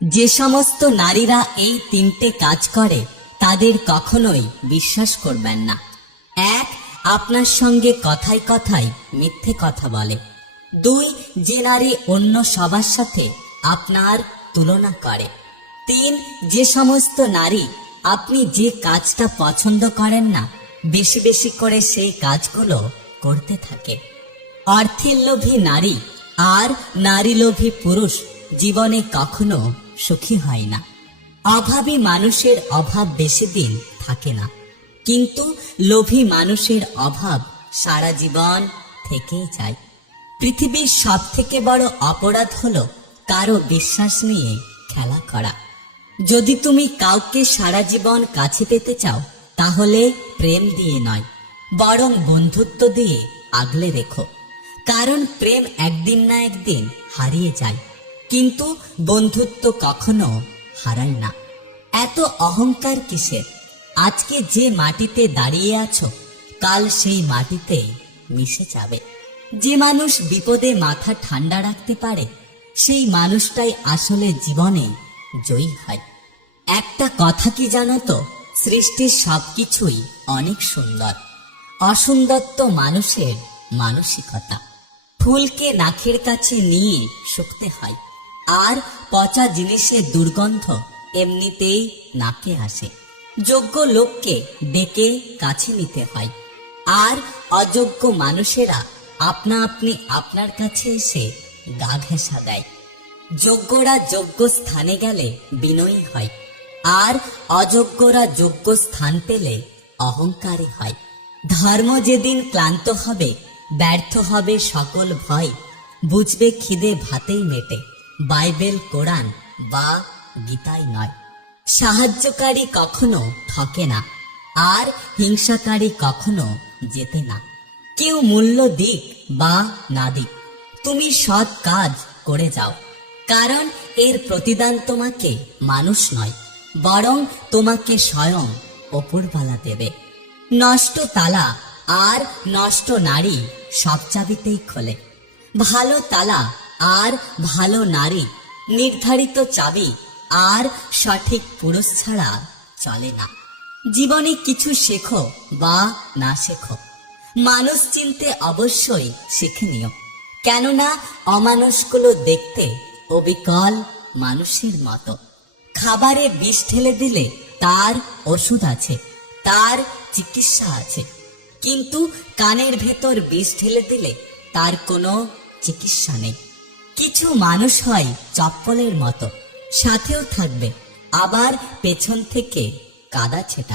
যে সমস্ত নারীরা এই তিনটে কাজ করে, তাদের কখনোই বিশ্বাস করবেন না। এক, আপনার সঙ্গে কথায় কথায় মিথ্যে কথা বলে। দুই, যে নারী অন্য সবার সাথে আপনার তুলনা করে। তিন, যে সমস্ত নারী আপনি যে কাজটা পছন্দ করেন না, বেশি বেশি করে সেই কাজগুলো করতে থাকে। অর্থের লোভী নারী আর নারী লোভী পুরুষ জীবনে কখনো সুখী হয় না। অভাবী মানুষের অভাব বেশি দিন থাকে না। কিন্তু লোভী মানুষের অভাব সারা জীবন থেকেই যায়। পৃথিবীর সব থেকে বড় অপরাধ হলো কারও বিশ্বাস নিয়ে খেলা করা। যদি তুমি কাউকে সারা জীবন কাছে পেতে চাও, তাহলে প্রেম দিয়ে নয়, বরং বন্ধুত্ব দিয়ে আগলে রেখো। কারণ প্রেম একদিন না একদিন হারিয়ে যায়। কিন্তু বন্ধুত্ব কখনো হারায় না। এত অহংকার কিসের? আজকে যে মাটিতে দাঁড়িয়ে আছো, কাল সেই মাটিতে মিশে যাবে। যে মানুষ বিপদে মাথা ঠান্ডা রাখতে পারে, সেই মানুষটাই আসলে জীবনে জয়ী হয়। একটা কথা কি জানো তো, সৃষ্টির সবকিছুই অনেক সুন্দর। অসুন্দর তো মানুষের মানসিকতা। ফুলকে নাখের কাছে নিয়ে শুকতে হয়। আর পচা জিনিসের দুর্গন্ধ এমনিতেই নাকে আসে। যোগ্য লোককে ডেকে কাছে নিতে হয়। আর অযোগ্য মানুষেরা আপনা আপনি আপনার কাছে এসে গা ঘেঁষা দেয়। যোগ্যরা যোগ্য স্থানে গেলে বিনয়ী হয়। আর অযোগ্যরা যোগ্য স্থান পেলে অহংকারী হয়। ধর্ম যেদিন ক্লান্ত হবে, ব্যর্থ হবে সকল ভয়। বুঝবে খিদে ভাতেই মেটে। বাইবেল, কোরআন বা গীতাই নয়। সাহায্যকারী কখনো ঠকে না, আর হিংসাকারী কখনো যেতে না। কেউ মূল্য দিক বা না দিক, তুমি সৎ কাজ করে যাও। কারণ এর প্রতিদান তোমাকে মানুষ নয়, বরং তোমাকে স্বয়ং অপরবালা দেবে। নষ্ট তালা আর নষ্ট নারী সব চাবিতেই খোলে। ভালো তালা আর ভালো নারী, নির্ধারিত চাবি, আর সঠিক পুরুষ ছাড়া চলে না। জীবনে কিছু শেখো বা না শেখো। মানুষ চিনতে অবশ্যই শিখে নিও। কেননা অমানুষগুলো দেখতে অবিকল মানুষের মতো। খাবারে বিষ ঢেলে দিলে তার ওষুধ আছে, তার চিকিৎসা আছে। কিন্তু কানের ভেতর বিষ ঢেলে দিলে তার কোনো চিকিৎসা নেই। কিছু মানুষ হয় চপ্পলের মতো। সাথেও থাকবে। আবার পেছন থেকে কাদা ছেটা।